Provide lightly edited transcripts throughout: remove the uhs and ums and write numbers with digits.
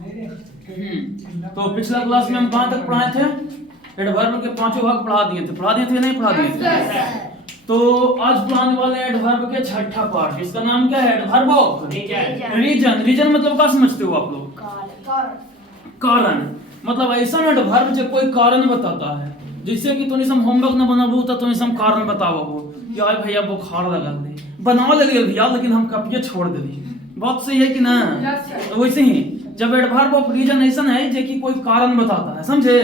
तो पिछला क्लास में हम कहाँ तक पढ़ाए थे? एडवर्ब के पांचों भाग पढ़ा दिए थे नहीं पढ़ा दिए थे? तो आज पढ़ाने वाले हैं एडवर्ब के छठा पार्ट। इसका नाम क्या है? Adverb of reason. रीजन मतलब क्या समझते हो आप लोग? कारण। मतलब ऐसा एडवर्ब जो कोई कारण बताता है, जिससे कि तुम सम होमवर्क न बनाबू तो तुम सम कारण बताओ हो कि यार भैया बुखार लगा दे बनाओ ले भैया, लेकिन हम कपिए छोड़ देली। बात सही है कि ना? वैसे ही जब एडवर्ब ऑफ रीजन ऐसा है जे कि कोई कारण बताता है, समझे?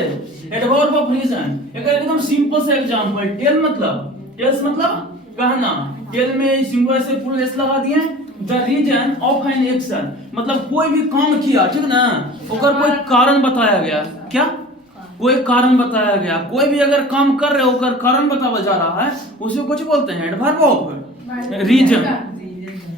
एडवर्ब ऑफ रीजन एक एकदम सिंपल से एग्जांपल। टेल मतलब कहना। टेल में सिंगुलर से फुल एस लगा दिए। The reason of an action मतलब कोई भी काम किया, ठीक ना, ओकर कोई कारण बताया गया। क्या? कोई कारण बताया गया। कोई भी अगर काम कर रहे हो ओकर कारण बतावा जा रहा है, उसे कुछ बोलते हैं एडवर्ब ऑफ रीजन।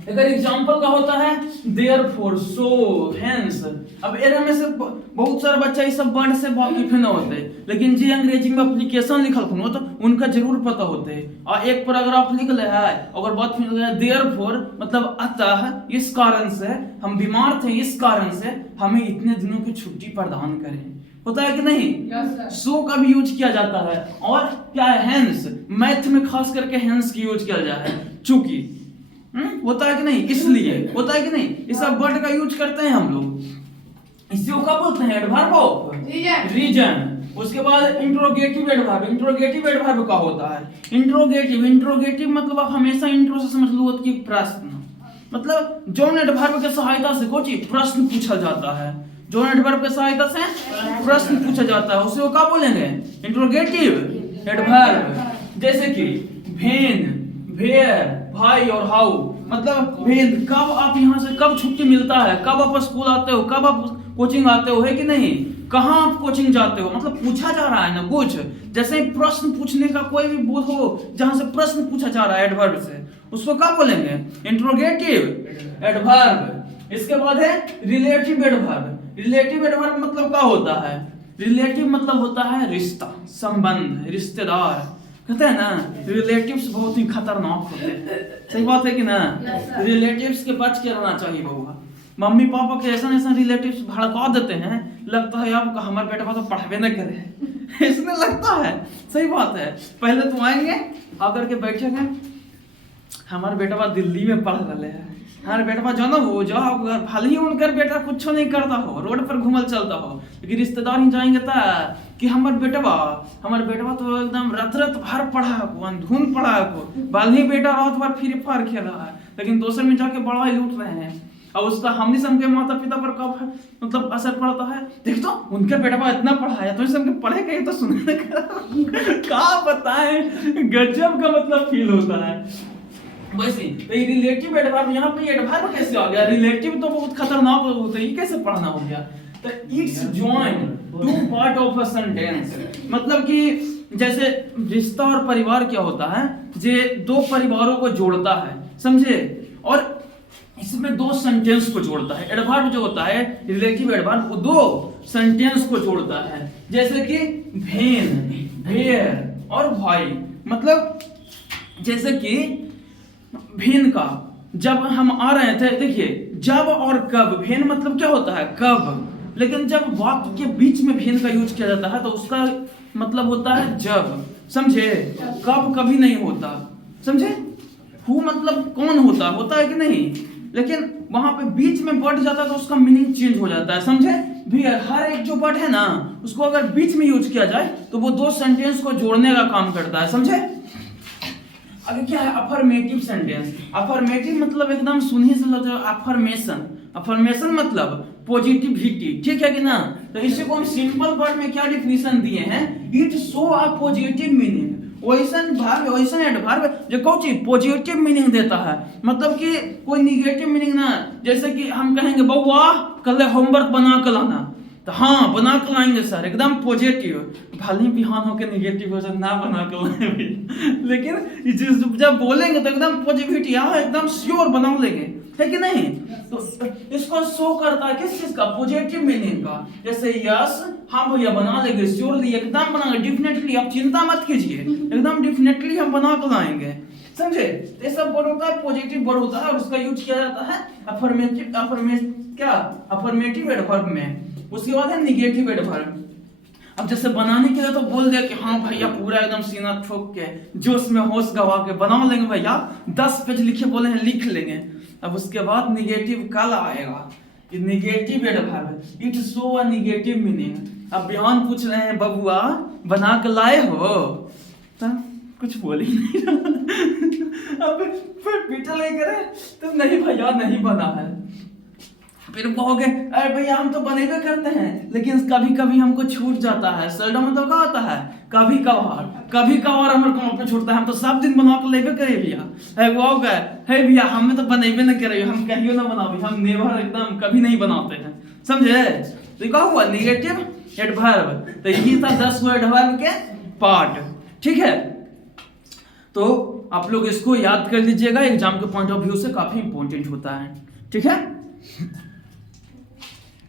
अगर एग्जांपल का होता है देयरफॉर, सो, हेंस। अब एरा में से बहुत सारा बच्चा इस सब वर्ड से वाकिफ न होते, लेकिन जी अंग्रेजी में एप्लीकेशन लिखल हो तो उनका जरूर पता होते हैं। और एक पैराग्राफ लिख ले है अगर बात देयरफॉर मतलब अतः इस कारण से हम बीमार थे, इस कारण से हमें इतने दिनों की छुट्टी प्रदान करें। होता है कि नहीं? सो का भी यूज किया जाता है। और क्या है? हेंस। मैथ में खास करके हेंस की यूज किया जाता है, चूंकि। होता है कि नहीं? इसलिए। होता है कि नहीं? इस सब वर्ड का यूज करते हैं हम लोग। इसी को क्या बोलते हैं? Adverb of reason. उसके बाद इंट्रोगेटिव एडवर्ब। इंट्रोगेटिव एडवर्ब का होता है इंट्रोगेटिव मतलब आप हमेशा इंट्रो से समझ लो कि प्रश्न। मतलब जो एडवर्ब के सहायता से कोई प्रश्न पूछा जाता है, जो एडवर्ब के सहायता से प्रश्न पूछा जाता है उसे वो क्या बोलेंगे? Interrogative adverb. जैसे कि भेन, वेयर, भाई और हाउ। मतलब भेद, कब आप यहाँ से कब छुट्टी मिलता है, कब आप स्कूल आते हो, कब आप कोचिंग आते हो, है कि नहीं? कहाँ आप कोचिंग जाते हो, मतलब पूछा जा रहा है ना कुछ। जैसे प्रश्न पूछने का कोई भी बोध हो जहां से प्रश्न पूछा जा रहा है एडवर्ब से, उसको क्या बोलेंगे? Interrogative adverb. इसके बाद है रिलेटिव एडवर्ब। रिलेटिव एडवर्ब मतलब क्या होता है? रिलेटिव मतलब होता है रिश्ता, संबंध, रिश्तेदार। कहते हैं ना रिलेटिव्स बहुत ही खतरनाक होते हैं। सही बात है कि ना? रिलेटिव्स के बच के रहना चाहिए बउआ। मम्मी पापा के ऐसा रिलेटिव्स भड़का देते हैं, लगता है अब हमारे बेटा तो पढ़ावे न करे इसमें लगता है। सही बात है। पहले तो आएंगे आकर के बैठेंगे, हमारे बेटा दिल्ली में पढ़ रहे हैं, हमारे बेटा जाना हो जाओ, भले ही उनकर बेटा कुछ नहीं करता हो, रोड पर घूमल चलता हो, लेकिन रिश्तेदार ही जाएंगे ता कि हमारे बेटवा तो एकदम रत भर पढ़ा को, अंधुन पढ़ा को, भले ही बेटा रात भर फ्री फायर खेल रहा है, लेकिन दोसर में जाके बड़ा ही लूट रहे हैं। और उसका हमने सबके माता पिता पर कब मतलब असर पड़ता है? देख तो उनके बेटा इतना पढ़ा है तो सबके पढ़े गए तो सुनने का बताएं, गजब का मतलब फील होता है। वैसे तो ये रिलेटिव एडवर्ब, यहाँ पे एडवर्ब कैसे आ गया? रिलेटिव तो बहुत खतरनाक होता है, ये कैसे पढ़ना हो गया? तो it's join to part of a sentence. मतलब कि जैसे रिश्ता और परिवार क्या होता है? जे दो परिवारों को जोड़ता है, समझे? और इसमें दो सेंटेंस को जोड़ता है। एडवर्ब जो होता है रिलेटिव एडवर्ब, वो दो सेंटेंस को जोड़ता है। जैसे कि भेन, भेड़ और भाई। मतलब जैसे कि भेन का जब हम आ रहे थे, देखिए जब और कब, भेन मतलब क्या होता है? कब। लेकिन जब वाक्य के बीच में भेन का यूज किया जाता है तो उसका मतलब होता है जब, समझे? कब कभी नहीं होता, समझे? हु मतलब कौन होता है कि नहीं? लेकिन वहां पे बीच में वर्ड जाता है तो उसका मीनिंग चेंज हो जाता है, समझे? भी हर एक जो वर्ड है ना उसको अगर बीच में यूज किया जाए तो वो दो सेंटेंस को जोड़ने का काम करता है, समझे? अगर क्या है अफर्मेटिव सेंटेंस? अफर्मेटिव मतलब एकदम सुनने से लगता है अफर्मेशन। अफर्मेशन मतलब पॉजिटिविटी, ठीक है कि ना? तो इसी को हम सिंपल वर्ड में क्या डिफिनेशन दिए हैं? It show a positive meaning. वैसन भाव, वैसन एडवर्ब जो कोई चीज पॉजिटिव मीनिंग देता है, मतलब कि कोई निगेटिव मीनिंग ना। जैसे कि हम कहेंगे बउआ कल होमवर्क बना कर लाना, तो हाँ बना कर लाएंगे सर, एकदम पॉजिटिव। भले ही बिहान होकर निगेटिव हो जाए ना बना कर लाएंगे, लेकिन जब बोलेंगे तो एकदम पॉजिटिविटी, हाँ एकदम श्योर बना लेंगे, है कि नहीं? तो इसको शो करता है किस चीज का? पॉजिटिव मीनिंग का। जैसे यस हम भैया बना लेंगे, श्योरली एकदम बनाएंगे, डेफिनेटली आप चिंता मत कीजिए, एकदम डेफिनेटली हम बना कर लाएंगे, समझे? ये सब वर्ड होता है पॉजिटिव वर्ड होता है और उसका यूज किया जाता है क्या अफर्मेटिव एडवर्ब में। उसके बाद है निगेटिव एडवर्ब। अब जैसे बनाने के लिए तो बोल दे कि हाँ भैया पूरा एकदम सीना ठोक के जोश में होश गवा के बना लेंगे भैया, 10 पेज लिखे बोले हैं लिख लेंगे। अब उसके बाद निगेटिव कल आएगा, negative adverb, it show a negative meaning. अब बिहान पूछ रहे हैं बबुआ बना के लाए हो, तो कुछ बोल ही नहीं रहा। अब फिर पीटा नहीं करे तो नहीं भैया नहीं बना है। फिर कहोगे अरे भैया हम तो बनेबे करते हैं, लेकिन कभी कभी हमको छूट जाता है। सेल्डम मतलब क्या होता है, कभी कभार हमारे काम पे छूटता है। हम तो सब दिन बना के लेबे करे भैया, है वो हो गए है भैया हमें तो बनेबे न करे, हम कहियो ना बनावे, हम नेवर एकदम कभी नहीं बनाते हैं, समझे। तो क्या हुआ निगेटिव एडवर्ब। तो यही था 10 एडवर्ब के पार्ट, ठीक है। तो आप लोग इसको याद कर लीजिएगा, एग्जाम के पॉइंट ऑफ व्यू से काफी इंपॉर्टेंट होता है, ठीक है।